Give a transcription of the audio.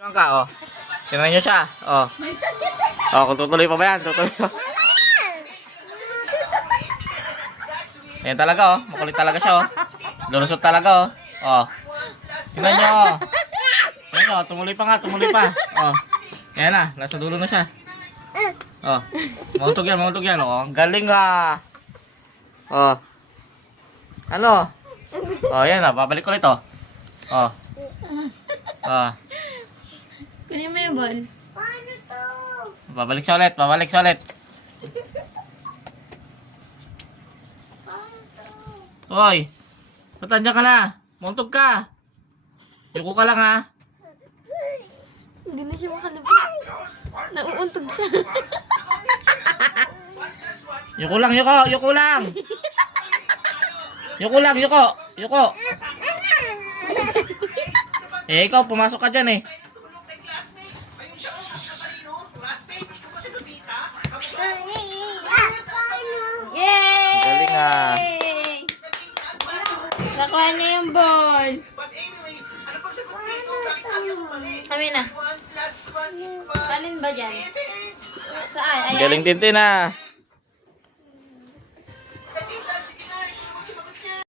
Diyan ka, oh. Tingnan nyo siya, oh. Oh, kung tutuloy pa ba yan? Tutuloy pa. Ayan talaga, oh. Makulit talaga siya, oh. Lulusot talaga, oh. Oh. Tingnan nyo, oh. Tingnan nyo, tumuloy pa nga, tumuloy pa. Oh. Ayan na, nasa dulo na siya. Oh. Mauntog yan, oh. Ang galing, ah. Oh. Ano? Oh, ayan na, babalik ulit, oh. Oh. Oh. Kunin mo yung ball. Paano to? Babalik siya ulit, babalik siya ulit. Paano to? Hoy, ba't andyan ka na? Mauntog ka. Yuko ka lang, ha? Hindi na siya makalabas. Nauuntog siya. Yuko lang, yuko, yuko lang. Yuko lang, yuko, yuko. Eh, ikaw, pumasok ka dyan, eh. Yay! Galing, ah. Nakuha niya yung ball. Kami na. Alin ba dyan? Saan? Ayan. Galing din, ah.